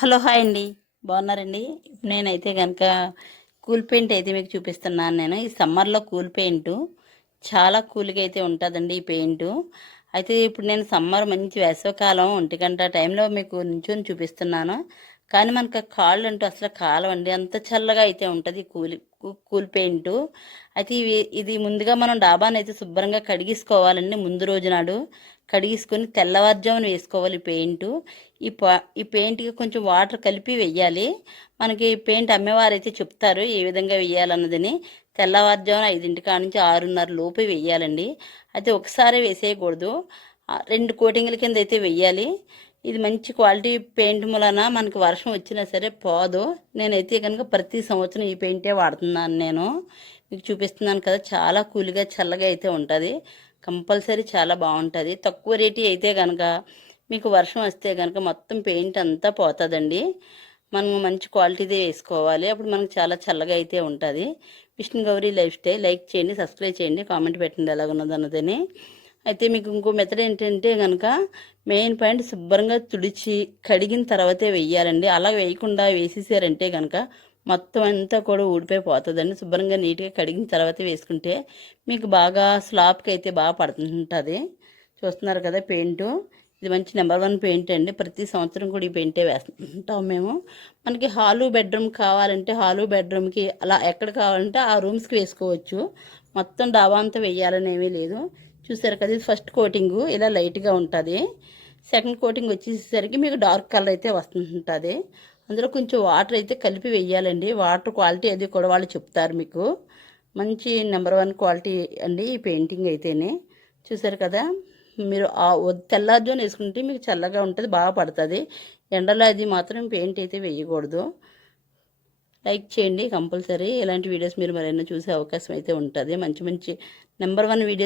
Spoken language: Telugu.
హలో హాయ్ అండి. బాగున్నారండి? నేనైతే కనుక కూల్ పెయింట్ అయితే మీకు చూపిస్తున్నాను. నేను ఈ సమ్మర్లో కూల్ పెయింట్ చాలా కూల్గా అయితే ఉంటుందండి ఈ పెయింట్. అయితే ఇప్పుడు నేను సమ్మర్ మంచి వేసవికాలం 1 గంట టైంలో మీకు నించొని చూపిస్తున్నాను. కానీ మనకు కాళ్ళు అంటూ అసలు కాలవండి, అంత చల్లగా అయితే ఉంటుంది కూల్ పెయింట్. అయితే ఇది ముందుగా మనం డాబాని అయితే శుభ్రంగా కడిగేసుకోవాలండి. ముందు రోజు నాడు కడిగేసుకొని తెల్లవారుజామున వేసుకోవాలి పెయింట్. ఈ పెయింట్కి కొంచెం వాటర్ కలిపి వెయ్యాలి. మనకి పెయింట్ అమ్మేవారైతే చెప్తారు ఏ విధంగా వెయ్యాలన్నదని. తెల్లవారుజామున 5 కాడ నుంచి 6:30 లోపు వెయ్యాలండి. అయితే ఒకసారి వేసేయకూడదు, 2 కోటింగ్ల కింద అయితే వెయ్యాలి. ఇది మంచి క్వాలిటీ పెయింట్ మూలన మనకి వర్షం వచ్చినా సరే పోదు. నేనైతే కనుక ప్రతి సంవత్సరం ఈ పెయింటే వాడుతున్నాను. నేను మీకు చూపిస్తున్నాను కదా, చాలా కూల్గా చల్లగా అయితే ఉంటుంది. కంపల్సరీ చాలా బాగుంటుంది. తక్కువ రేటు అయితే కనుక మీకు వర్షం వస్తే కనుక మొత్తం పెయింట్ అంతా పోతుందండి. మనం మంచి క్వాలిటీదే వేసుకోవాలి, అప్పుడు మనకు చాలా చల్లగా అయితే ఉంటుంది. Vishnu Gauri life style like చేయండి, సబ్స్క్రైబ్ చేయండి, కామెంట్ పెట్టండి ఎలాగున్నది అన్నదని. అయితే మీకు ఇంకో మెథడ్ ఏంటంటే కనుక మెయిన్ పాయింట్ శుభ్రంగా తుడిచి కడిగిన తర్వాతే వెయ్యాలండి. అలా వేయకుండా వేసేసారంటే కనుక మొత్తం అంతా కూడా ఊడిపోతుందండి. శుభ్రంగా నీట్గా కడిగిన తర్వాత వేసుకుంటే మీకు బాగా స్లాబ్కి అయితే బాగా పడుతుంటుంది. చూస్తున్నారు కదా పెయింటు, ఇది మంచి నెంబర్ 1 పెయింట్ అండి. ప్రతి సంవత్సరం కూడా ఈ పెయింటే వేస్తుంటాం మేము. మనకి హాలు బెడ్రూమ్ కావాలంటే హాలు బెడ్రూమ్కి అలా ఎక్కడ కావాలంటే ఆ రూమ్స్కి వేసుకోవచ్చు. మొత్తం డాబా అంతా వేయాలని ఏమీ లేదు. చూసారు కదా, ఇది ఫస్ట్ కోటింగు ఇలా లైట్గా ఉంటుంది. సెకండ్ కోటింగ్ వచ్చేసరికి మీకు డార్క్ కలర్ అయితే వస్తుంటుంది. అందులో కొంచెం వాటర్ అయితే కలిపి వేయాలండి. వాటర్ క్వాలిటీ అది కూడా వాళ్ళు చెప్తారు మీకు. మంచి నెంబర్ 1 క్వాలిటీ అండి ఈ పెయింటింగ్ అయితేనే. చూసారు కదా, మీరు తెల్లారుజామున వేసుకుంటే మీకు చల్లగా ఉంటుంది, బాగా పడుతుంది. ఎండలో అది మాత్రం పెయింట్ అయితే వేయకూడదు. లైక్ చేయండి కంపల్సరీ. ఇలాంటి వీడియోస్ మీరు మరైనా చూసే అవకాశం అయితే ఉంటుంది. మంచి మంచి నెంబర్ 1 వీడియోస్